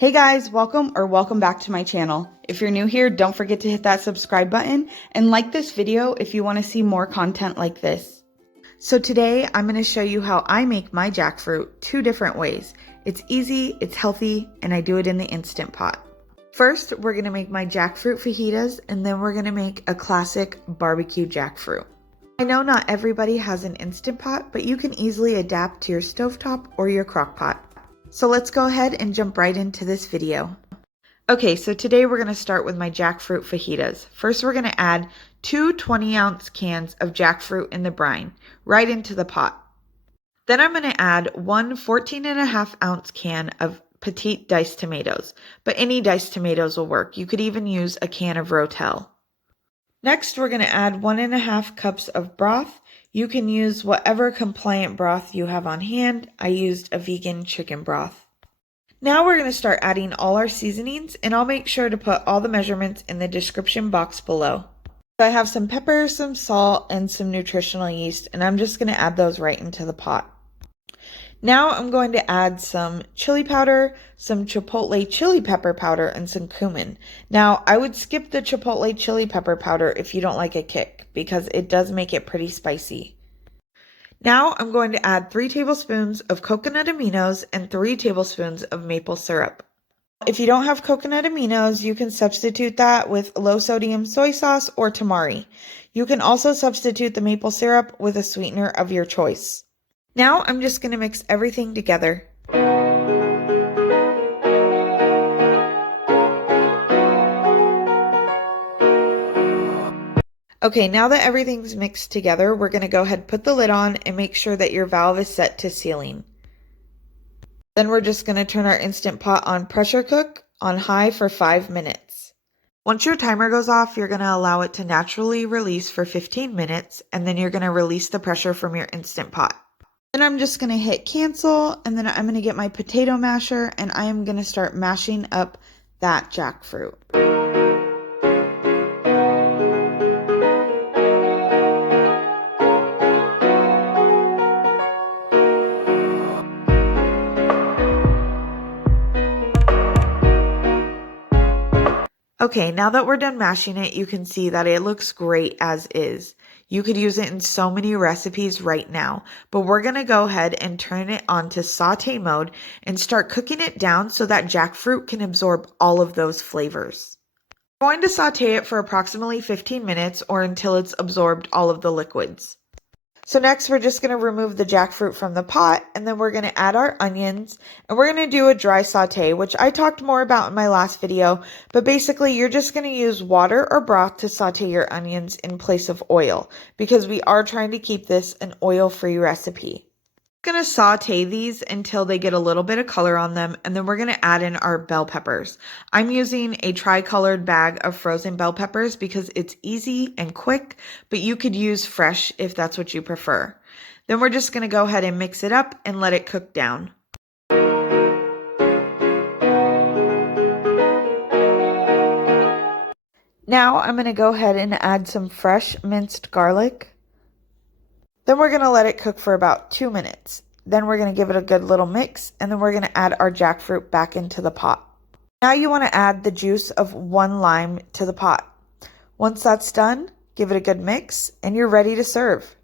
Hey guys, welcome back to my channel. If you're new here, don't forget to hit that subscribe button and like this video if you want to see more content like this. So today I'm going to show you how I make my jackfruit two different ways. It's easy, it's healthy, and I do it in the Instant Pot. First, we're going to make my jackfruit fajitas, and then we're going to make a classic barbecue jackfruit. I know not everybody has an Instant Pot, but you can easily adapt to your stovetop or your crock pot. So let's go ahead and jump right into this video. Okay, so today we're going to start with my jackfruit fajitas. First, we're going to add two 20-ounce cans of jackfruit in the brine right into the pot. Then I'm going to add one 14.5-ounce can of petite diced tomatoes, but any diced tomatoes will work. You could even use a can of Rotel. Next, we're going to add 1.5 cups of broth. You can use whatever compliant broth you have on hand. I used a vegan chicken broth. Now we're going to start adding all our seasonings, and I'll make sure to put all the measurements in the description box below. So I have some pepper, some salt, and some nutritional yeast, and I'm just going to add those right into the pot. Now I'm going to add some chili powder, some chipotle chili pepper powder, and some cumin. Now I would skip the chipotle chili pepper powder if you don't like a kick, because it does make it pretty spicy. Now I'm going to add 3 tablespoons of coconut aminos and 3 tablespoons of maple syrup. If you don't have coconut aminos, you can substitute that with low sodium soy sauce or Tamari. You can also substitute the maple syrup with a sweetener of your choice. Now I'm just going to mix everything together. Okay, now that everything's mixed together, we're going to go ahead and put the lid on and make sure that your valve is set to sealing. Then we're just going to turn our Instant Pot on pressure cook on high for 5 minutes. Once your timer goes off, you're going to allow it to naturally release for 15 minutes, and then you're going to release the pressure from your Instant Pot. Then I'm just going to hit cancel, and then I'm going to get my potato masher, and I am going to start mashing up that jackfruit. Okay, now that we're done mashing it, you can see that it looks great as is. You could use it in so many recipes right now, but we're going to go ahead and turn it on to saute mode and start cooking it down so that jackfruit can absorb all of those flavors. We're going to saute it for approximately 15 minutes or until it's absorbed all of the liquids. So next we're just going to remove the jackfruit from the pot, and then we're going to add our onions, and we're going to do a dry saute, which I talked more about in my last video, but basically you're just going to use water or broth to saute your onions in place of oil, because we are trying to keep this an oil-free recipe. We're going to saute these until they get a little bit of color on them, and then we're going to add in our bell peppers. I'm using a tri-colored bag of frozen bell peppers because it's easy and quick, but you could use fresh if that's what you prefer. Then we're just going to go ahead and mix it up and let it cook down. Now I'm going to go ahead and add some fresh minced garlic. Then we're going to let it cook for about 2 minutes. Then we're going to give it a good little mix, and then we're going to add our jackfruit back into the pot. Now you want to add the juice of 1 lime to the pot. Once that's done, give it a good mix, and you're ready to serve.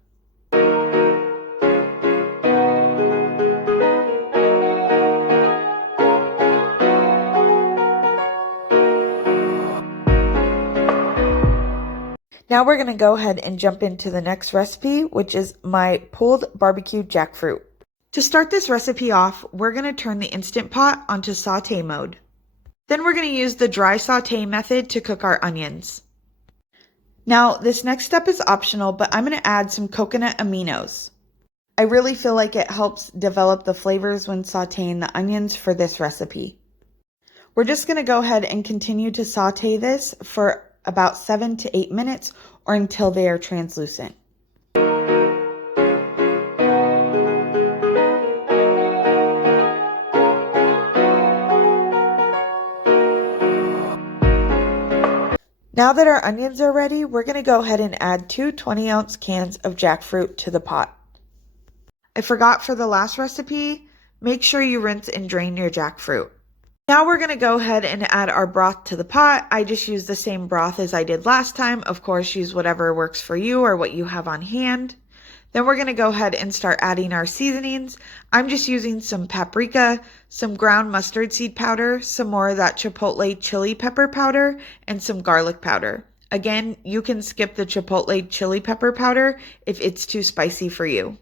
Now we're going to go ahead and jump into the next recipe, which is my pulled barbecue jackfruit. To start this recipe off, we're going to turn the Instant Pot onto saute mode. Then we're going to use the dry saute method to cook our onions. Now this next step is optional, but I'm going to add some coconut aminos. I really feel like it helps develop the flavors when sauteing the onions for this recipe. We're just going to go ahead and continue to saute this for about 7 to 8 minutes or until they are translucent. Now that our onions are ready, we're going to go ahead and add 2 20-ounce cans of jackfruit to the pot. I forgot for the last recipe, make sure you rinse and drain your jackfruit. Now we're going to go ahead and add our broth to the pot. I just used the same broth as I did last time. Of course, use whatever works for you or what you have on hand. Then we're going to go ahead and start adding our seasonings. I'm just using some paprika, some ground mustard seed powder, some more of that chipotle chili pepper powder, and some garlic powder. Again, you can skip the chipotle chili pepper powder if it's too spicy for you.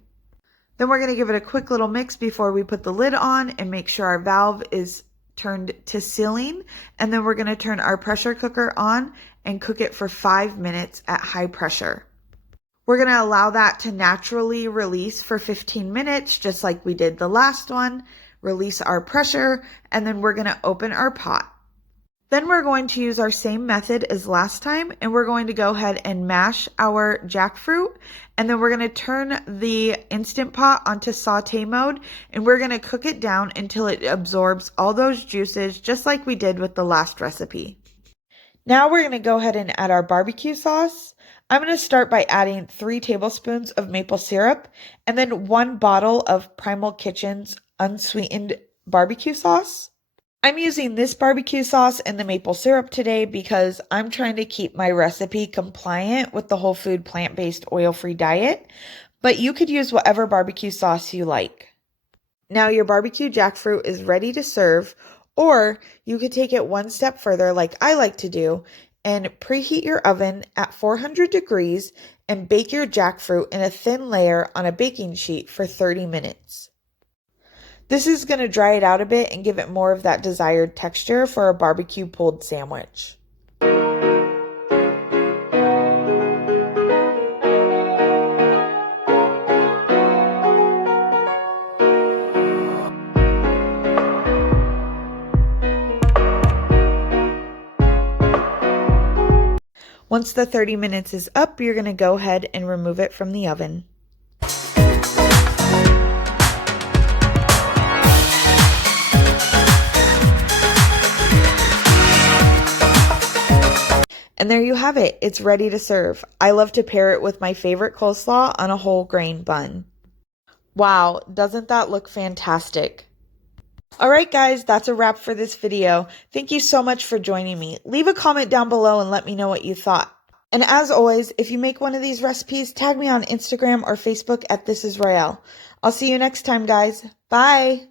Then we're going to give it a quick little mix before we put the lid on and make sure our valve is turned to sealing, and then we're going to turn our pressure cooker on and cook it for 5 minutes at high pressure. We're going to allow that to naturally release for 15 minutes, just like we did the last one. Release our pressure, and then we're going to open our pot. Then we're going to use our same method as last time, and we're going to go ahead and mash our jackfruit, and then we're going to turn the Instant Pot onto saute mode, and we're going to cook it down until it absorbs all those juices, just like we did with the last recipe. Now we're going to go ahead and add our barbecue sauce. I'm going to start by adding 3 tablespoons of maple syrup, and then 1 bottle of Primal Kitchen's unsweetened barbecue sauce. I'm using this barbecue sauce and the maple syrup today because I'm trying to keep my recipe compliant with the whole food plant-based oil-free diet, but you could use whatever barbecue sauce you like. Now your barbecue jackfruit is ready to serve, or you could take it one step further like I like to do and preheat your oven at 400 degrees and bake your jackfruit in a thin layer on a baking sheet for 30 minutes. This is going to dry it out a bit and give it more of that desired texture for a barbecue pulled sandwich. Once the 30 minutes is up, you're going to go ahead and remove it from the oven. And there you have it. It's ready to serve. I love to pair it with my favorite coleslaw on a whole grain bun. Wow, doesn't that look fantastic? Alright guys, that's a wrap for this video. Thank you so much for joining me. Leave a comment down below and let me know what you thought. And as always, if you make one of these recipes, tag me on Instagram or Facebook at This Is Royale. I'll see you next time, guys. Bye!